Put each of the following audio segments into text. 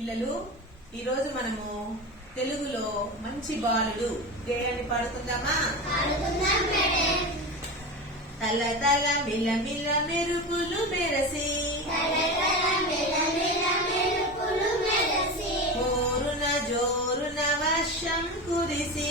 పిల్లలు ఈరోజు మనము తెలుగులో మంచి బాలుడు గేయాన్ని పాడుకుందామా? తల తల మిల మిల మెరుపులు మెరసి జోరున వర్షం కురిసి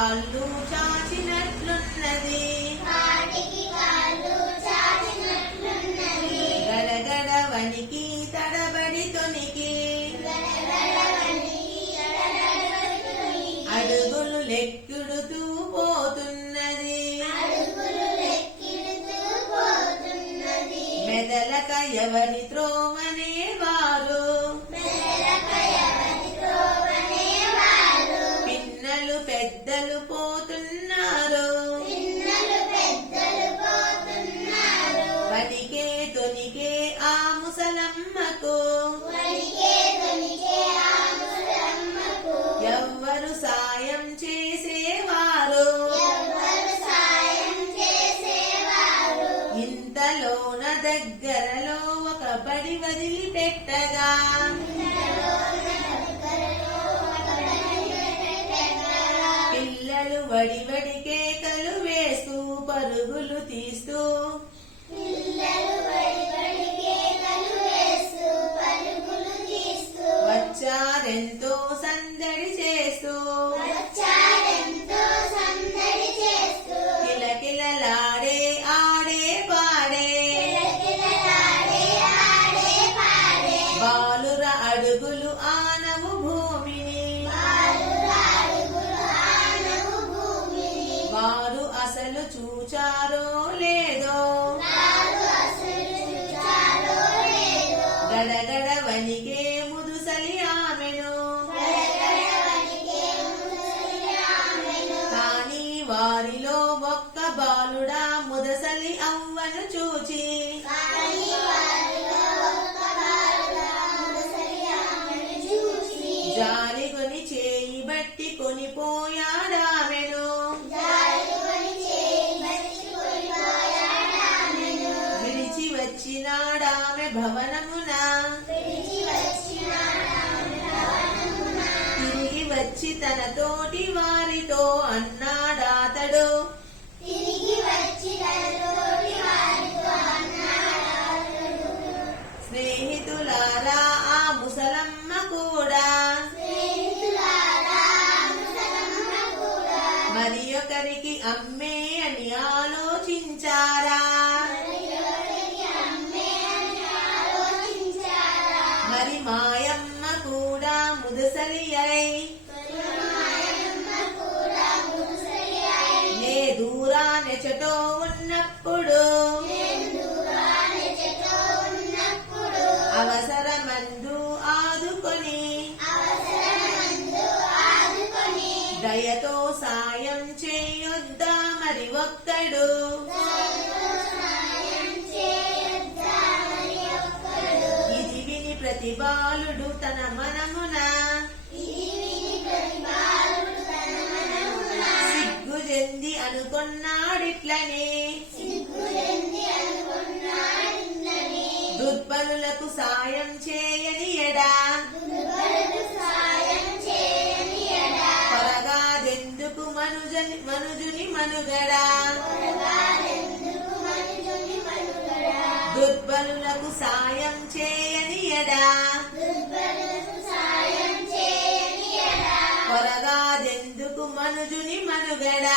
కాళ్ళు చాచినట్లున్నది. గడగడ వనికి తడబడి తొనికి అడుగులు లెక్కుడుతూ పోతున్నది. మెదలక ఎవరి త్రోవనే వారు. ముసలమ్మకు ఎవ్వరు సాయం చేసేవారు. ఇంతలోన దగ్గరలో ఒక బడి వదిలిపెట్టగా. పిల్లలు వడి వడి కేకలు వేస్తూ పరుగులు తీస్తూ el గడగడ వనిగే ముదుసలి ఆమెను. కాని వారిలో ఒక్క బాలుడా ముదసలి అవ్వను వచ్చినాడామె భవనమున? తిరిగి వచ్చి తన తోటి వారితో అన్నాడాతడు స్నేహితులారా ఆ ముసలమ్మ కూడా. మరి ఒకరికి అమ్మే ముదసలి నే నే చెటో ఉన్నప్పుడు. అవసరమందు ఆదుకొని. దయతో సాయం చేయొద్దా మరి ఒక్కడు. ఇది విని ప్రతి బాలుడు తన మనము సిగ్గు చెంది అనుకున్నాడిట్లనే. దుర్బలులకు సాయం చేయని ఎడా. మనుజని మనుజుని మనుగడా. దుర్బలులకు సాయం చేయని ఎడా. ఎందుకు మనుజుని మనుగడా?